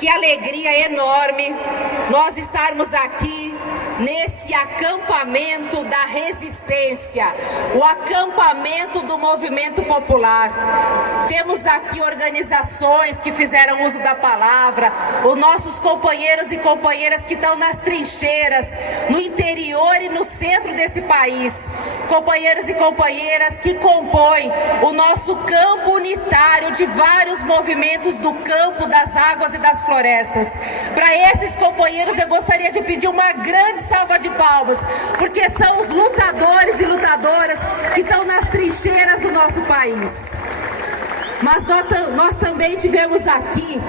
Que alegria enorme nós estarmos aqui nesse acampamento da resistência, o acampamento do movimento popular. Temos aqui organizações que fizeram uso da palavra, os nossos companheiros e companheiras que estão nas trincheiras, no interior e no centro desse país. Companheiros e companheiras que compõem o nosso campo unitário de vários movimentos do campo, das águas e das florestas. Para esses companheiros eu gostaria de pedir uma grande salva de palmas, porque são os lutadores e lutadoras que estão nas trincheiras do nosso país. Mas nós também tivemos aqui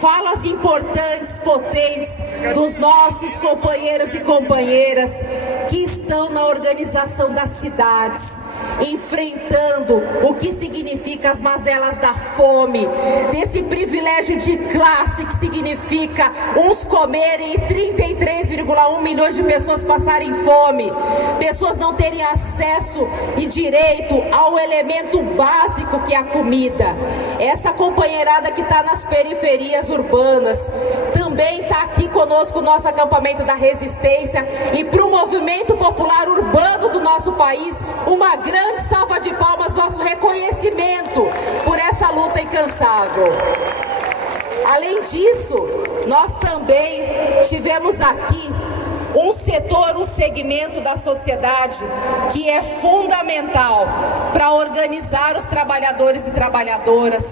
falas importantes, potentes, dos nossos companheiros e companheiras que estão na organização das cidades, enfrentando o que significa as mazelas da fome, desse privilégio de classe que significa uns comerem e 33,1 milhões de pessoas passarem fome, pessoas não terem acesso e direito ao elemento básico que é a comida. Essa companheirada que está nas periferias urbanas também está aqui conosco no nosso acampamento da resistência, e para o movimento popular urbano do nosso país, uma grande salva de palmas, nosso reconhecimento por essa luta incansável. Além disso, nós também tivemos aqui um setor, um segmento da sociedade que é fundamental para organizar os trabalhadores e trabalhadoras,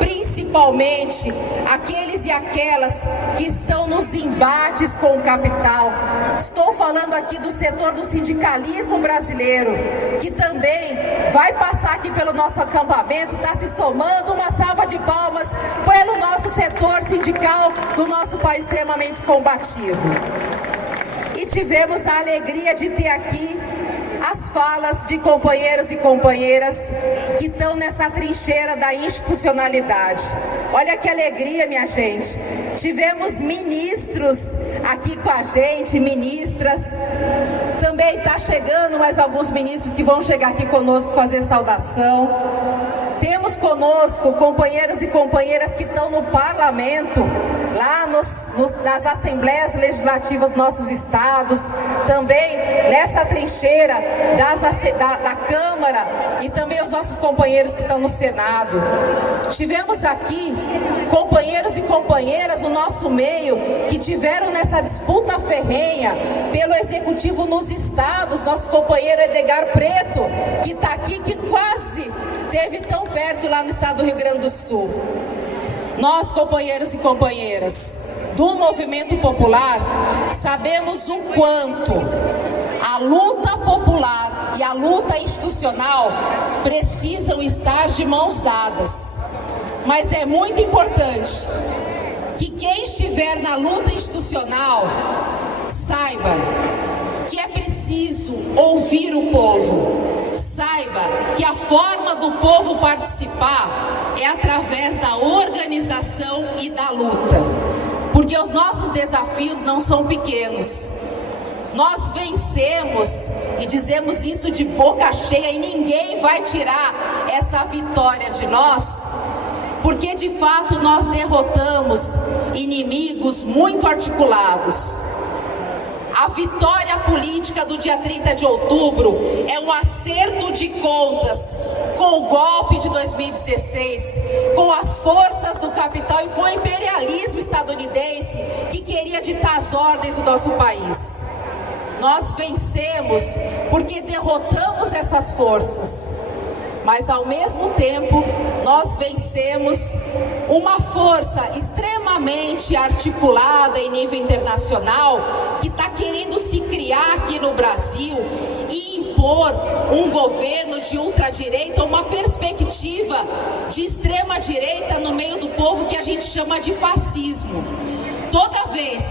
principalmente aqueles e aquelas que estão nos embates com o capital. Estou falando aqui do setor do sindicalismo brasileiro, que também vai passar aqui pelo nosso acampamento, está se somando. Uma salva de palmas pelo nosso setor sindical do nosso país extremamente combativo. E tivemos a alegria de ter aqui as falas de companheiros e companheiras que estão nessa trincheira da institucionalidade. Olha que alegria, minha gente. Tivemos ministros aqui com a gente, ministras. Também está chegando mais alguns ministros que vão chegar aqui conosco fazer saudação. Temos conosco companheiros e companheiras que estão no parlamento, lá nas assembleias legislativas dos nossos estados, também nessa trincheira da Câmara, e também os nossos companheiros que estão no Senado. Tivemos aqui companheiros e companheiras no nosso meio que tiveram nessa disputa ferrenha pelo executivo nos estados. Nosso companheiro Edgar Preto, que está aqui, que quase esteve tão perto lá no estado do Rio Grande do Sul. Nós, companheiros e companheiras do movimento popular, sabemos o quanto a luta popular e a luta institucional precisam estar de mãos dadas. Mas é muito importante que quem estiver na luta institucional saiba que é preciso ouvir o povo. Saiba que a forma do povo participar é através da organização e da luta, porque os nossos desafios não são pequenos. Nós vencemos e dizemos isso de boca cheia, e ninguém vai tirar essa vitória de nós, porque de fato nós derrotamos inimigos muito articulados. A vitória política do dia 30 de outubro é um acerto de contas com o golpe de 2016, com as forças do capital e com o imperialismo estadunidense que queria ditar as ordens do nosso país. Nós vencemos porque derrotamos essas forças, mas ao mesmo tempo nós vencemos uma força extremamente articulada em nível internacional que está querendo se criar aqui no Brasil e impor um governo de ultradireita, uma perspectiva de extrema direita no meio do povo que a gente chama de fascismo. Toda vez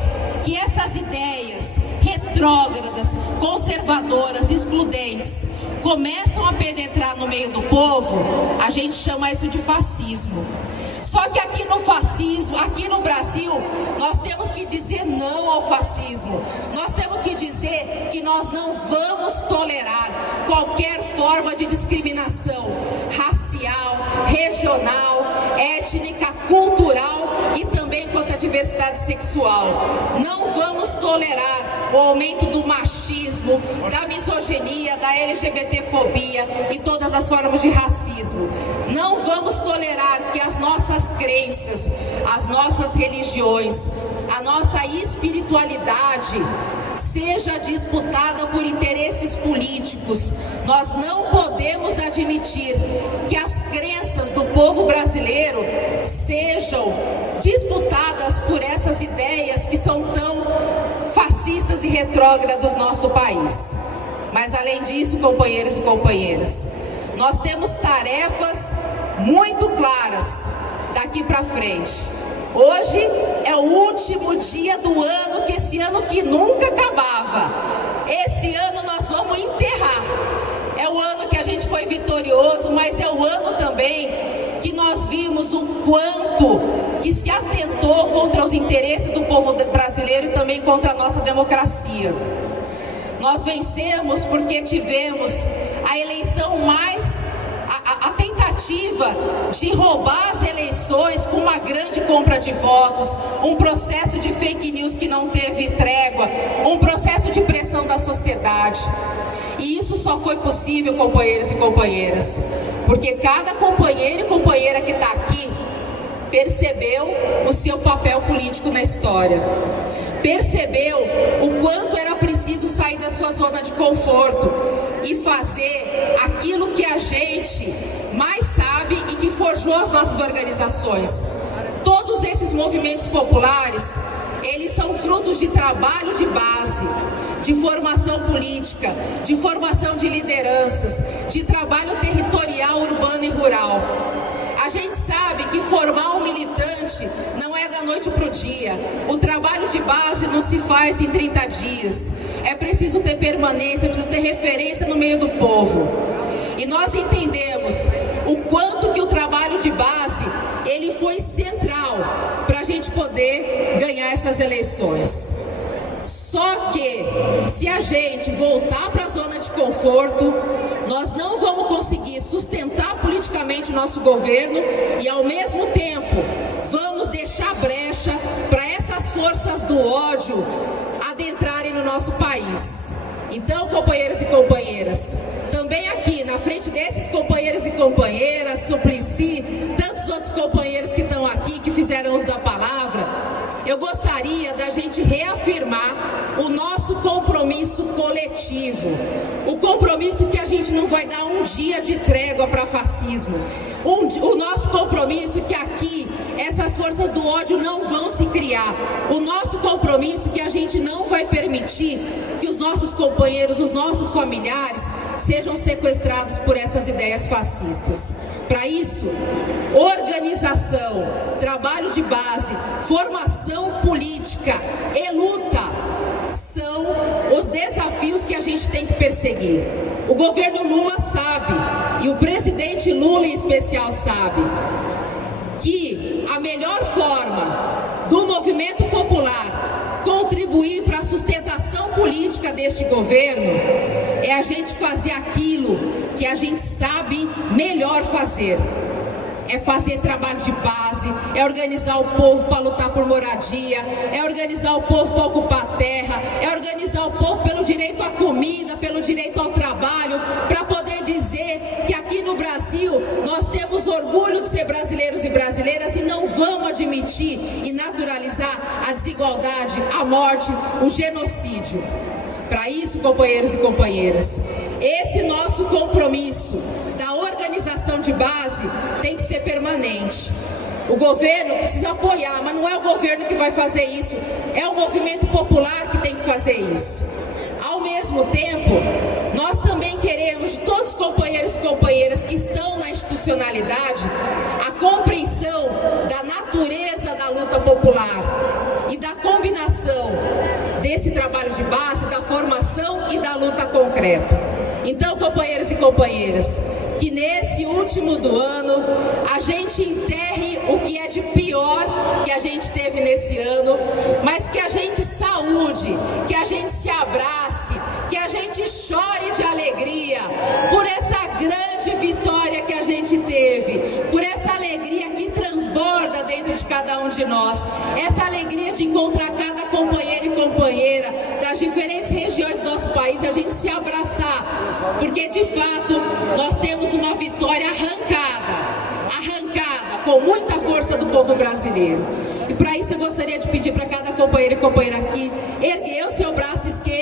que essas ideias retrógradas, conservadoras, excludentes começam a penetrar no meio do povo, a gente chama isso de fascismo. Só que aqui no fascismo, aqui no Brasil, nós temos que dizer não ao fascismo. Nós temos que dizer que nós não vamos tolerar qualquer forma de discriminação racial, regional, étnica, cultural e também contra a diversidade sexual. Não vamos tolerar o aumento do machismo, da misoginia, da LGBTfobia e todas as formas de racismo. Não vamos tolerar que as nossas crenças, as nossas religiões, a nossa espiritualidade seja disputada por interesses políticos. Nós não podemos admitir que as crenças do povo brasileiro sejam disputadas por essas ideias que são tão fascistas e retrógradas do nosso país. Mas além disso, companheiros e companheiras, nós temos tarefas muito claras daqui para frente. Hoje é o último dia do ano, que esse ano que nunca acabava. Esse ano nós vamos enterrar. É o ano que a gente foi vitorioso, mas é o ano também que nós vimos o quanto que se atentou contra os interesses do povo brasileiro e também contra a nossa democracia. Nós vencemos porque tivemos a eleição a tentativa de roubar as eleições com uma grande compra de votos, um processo de fake news que não teve trégua, um processo de pressão da sociedade. E isso só foi possível, companheiros e companheiras, porque cada companheiro e companheira que está aqui percebeu o seu papel político na história. Percebeu o quanto era preciso sair da sua zona de conforto e fazer aquilo que a gente mais sabe e que forjou as nossas organizações. Todos esses movimentos populares, eles são frutos de trabalho de base, de formação política, de formação de lideranças, de trabalho territorial, urbano e rural. A gente sabe que formar um militante não é da noite para o dia. O trabalho de base não se faz em 30 dias. É preciso ter permanência, é preciso ter referência no meio do povo. E nós entendemos o quanto que o trabalho de base, ele foi central para a gente poder ganhar essas eleições. Só que, se a gente voltar para a zona de conforto, nós não vamos conseguir sustentar politicamente o nosso governo e, ao mesmo tempo, vamos deixar brecha para essas forças do ódio adentrarem no nosso país. Então, companheiros e companheiras, também aqui, na frente desses companheiros e companheiras, Suplicy, tantos outros companheiros que estão aqui, que fizeram uso da palavra, eu gostaria da gente reafirmar o nosso compromisso coletivo, o compromisso que a gente não vai dar um dia de trégua para fascismo, o nosso compromisso que aqui essas forças do ódio não vão se criar, o nosso compromisso que a gente não vai permitir que os nossos companheiros, os nossos familiares sejam sequestrados por essas ideias fascistas. Para isso, organização, trabalho de base, formação política e luta são os desafios que a gente tem que perseguir. O governo Lula sabe, e o presidente Lula em especial sabe, que a melhor forma do movimento popular contribuir para a sustentação política deste governo é a gente fazer aquilo que a gente sabe melhor fazer. É fazer trabalho de base, é organizar o povo para lutar por moradia, é organizar o povo para ocupar terra, é organizar o povo pelo direito à comida, pelo direito ao trabalho, para poder dizer que aqui no Brasil nós temos orgulho de ser brasileiros e brasileiras e não vamos admitir e naturalizar a desigualdade, a morte, o genocídio. Para isso, companheiros e companheiras, esse nosso compromisso da organização de base tem que ser permanente. O governo precisa apoiar, mas não é o governo que vai fazer isso, é o movimento popular que tem que fazer isso. Ao mesmo tempo, nós também queremos de todos os companheiros e companheiras que estão na institucionalidade a compreensão da natureza da luta popular e da combinação desse trabalho de base, da formação e da luta concreta. Então, companheiros e companheiras, que nesse último do ano a gente enterre o que é de pior que a gente teve nesse ano, mas que a gente saúde, que a gente se abrace, que a gente chore de alegria por essa grande vitória que a gente teve, por essa alegria que transborda dentro de cada cada um de nós. Essa alegria de encontrar cada companheiro e companheira das diferentes regiões do nosso país, a gente se abraçar, porque de fato nós temos uma vitória arrancada com muita força do povo brasileiro. E para isso eu gostaria de pedir para cada companheiro e companheira aqui erguer o seu braço esquerdo